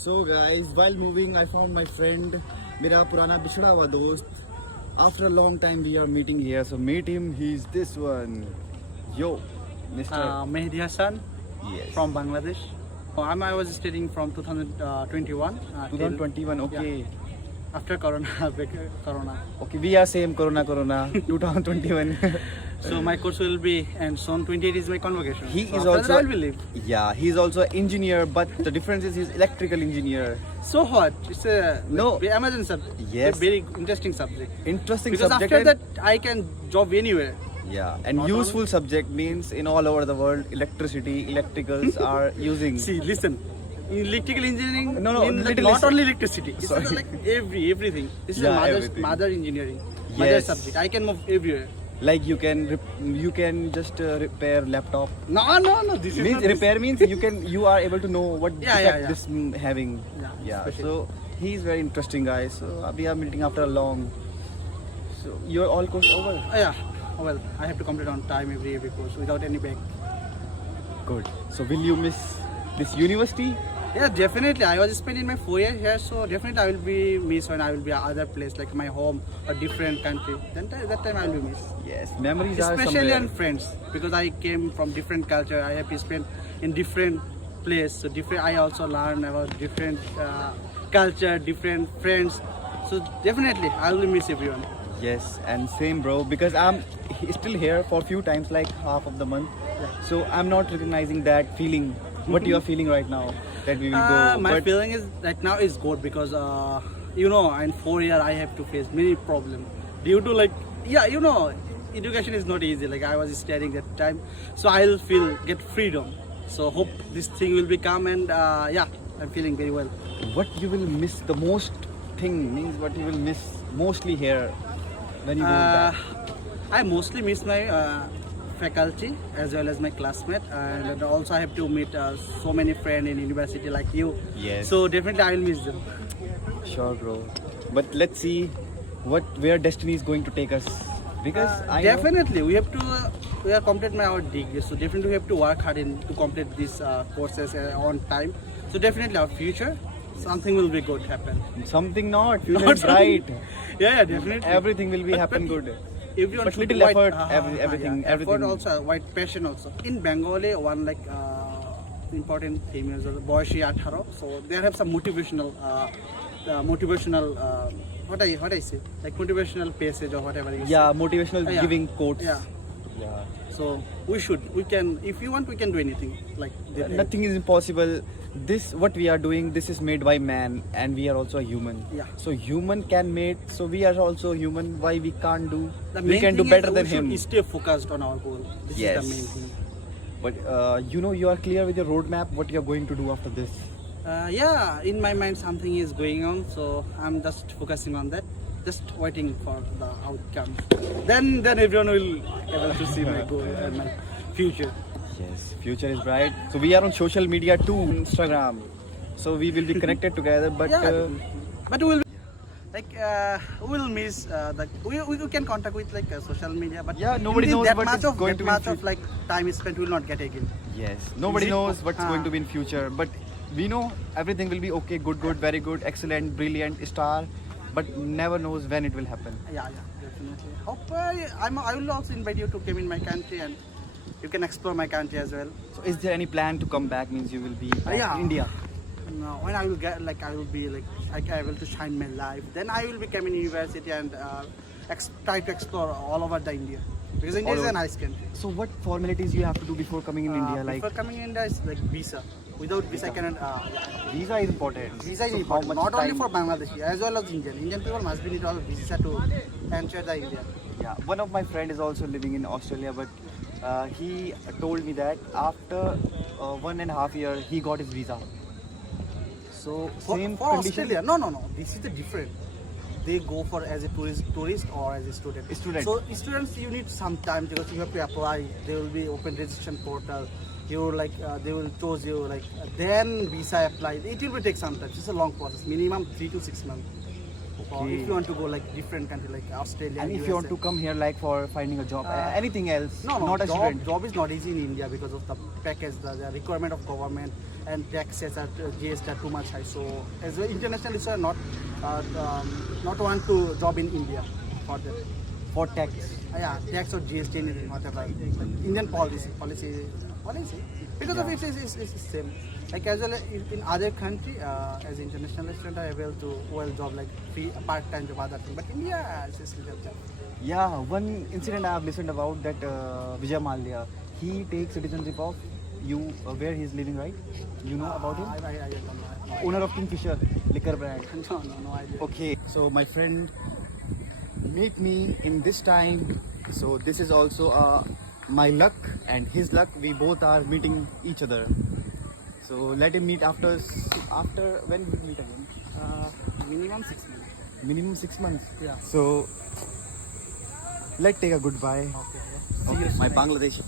So guys, while moving, I found my friend, मेरा पुराना बिछड़ा हुआ दोस्त. After a long time, we are meeting here. So meet him. He's this one. Yo, Mr. Mehdi Hassan Yes. from Bangladesh. I was studying from 2021. 2021. Okay. After Corona. Okay. We are same. Corona. 2021. So my course will be, and soon 28 is my convocation. He so is after also. that I will leave. Yeah. He's also an engineer, but the difference is he's electrical engineer. So what? It's a No. Amazon subject. Yes. A very interesting subject. Interesting Because subject. after and- that I can job anywhere. Yeah, and Not useful subject means in all over the world, electricity, electricals are using. See, listen. In electrical engineering, No, mean like little not listen. only electricity. It's Sorry. like everything. This is Yeah, a everything. mother engineering, mother Yes. subject. I can move everywhere. Like you can just repair laptop. No. This is Means not repair means you are able to know what Yeah, defect yeah. this having. Yeah, especially. So he's very interesting guy. So we are meeting after a long. So your all course over. Yeah. Well, I have to complete on time every course without any break. Good. So will you miss this university? Yeah, definitely. I was spending my 4 years here, so definitely I will be miss when I will be other place like my home or different country. Then that time I will be miss. Yes, memories are Especially somewhere. on friends, because I came from different culture. I have to spend in different place. So different. I also learn about different culture, different friends. So definitely I will miss everyone. Yes, and same bro, because I'm still here for a few times, like half of the month. So I'm not recognizing that feeling. What you are feeling right now that we will go. My but feeling is right now is good because in 4 years I have to face many problems due to education is not easy. Like I was studying that time, so I'll get freedom. So hope this thing will become and I'm feeling very well. what you will miss the most thing means what you will miss mostly here when you go back. I mostly miss my faculty as well as my classmate, and also I have to meet so many friends in university like you. Yes. So definitely I will miss them. Sure, bro. But let's see where destiny is going to take us. Because I know- Definitely we have to we are complete our degree, so definitely we have to work hard to complete these courses on time. So definitely our future something will be good happen. something not. Future Not is bright. Yeah, definitely. Everything will be happen good. Everyone But should little white- effort, everything. Effort also, white passion also. In Bengali, one important theme is Boyashi 18. So they have some motivational, what I say, like motivational passage or whatever you Yeah, say. motivational Yeah. giving quotes. Yeah. Yeah. So we can, if you want, we can do anything. Like they have. Nothing is impossible. This what we are doing, this is made by man and we are also a human. Yeah. So human can made, so we are also human. Why we can't do? The We main can do thing better is than we should him. stay focused on our goal. This Yes. is the main thing. But you are clear with your roadmap. What you are going to do after this? In my mind something is going on, so I'm just focusing on that, just waiting for the outcome. Then everyone will able to see my goal and my future. Yes, future is bright. So we are on social media too, Instagram. So we will be connected together. But But we will we will miss we can contact with social media, but Yeah, nobody in knows that what much is of going that to be in much of time spent we will not get again. yes, nobody Is it- knows what's going Ah. to be in future. But we know everything will be okay, good, very good, excellent, brilliant, star. But never knows when it will happen. Yeah, definitely. Hope I will also invite you to come in my country and you can explore my country as well. So is there any plan to come back? Means you will be back Yeah. in India. No, when I will get I will be able to shine my life. Then I will become in university and try to explore all over the India, because India All is a over. nice country. So what formalities you have to do before coming in India? Like before coming in India is like visa. Without visa, I cannot. visa is important. Visa is So how important, much not only time- for Bangladeshi as well as Indian. Indian people must be need all visa to enter the India. Yeah, one of my friend is also living in Australia, but he told me that after 1.5 years he got his visa. So For, same for condition. Australia, no. This is the different. They go for as a tourist or as a student. Student. So students, you need some time because you have to apply. There will be open registration portal. You they will choose you then visa applied. It will take some time. It's a long process, minimum 3 to 6 months. Or if you want to go like different country like Australia, And if you want to USA. come here like for finding a job, anything else, No, not a student. job is not easy in India because of the package, the requirement of government, and taxes are GST are too much high. So as an internationalists are not want to job in India for that. For tax. Yeah, tax or GST anything whatever. Like Indian policy. Because of it is same. Like as well in other country, as international student are able to job like free part-time job other thing. But India is little tough. Yeah, one incident I have listened about that Vijay Mallya, he takes citizenship of you where he is living, right? You know about him? I don't know. Owner of Kingfisher liquor brand. No idea. Okay, so my friend meet me in this time. So this is also my luck and his luck. We both are meeting each other. So let him meet after when we meet again. Minimum 6 months. Minimum 6 months. Yeah. So let's take a goodbye. Okay. Okay, my Bangladeshi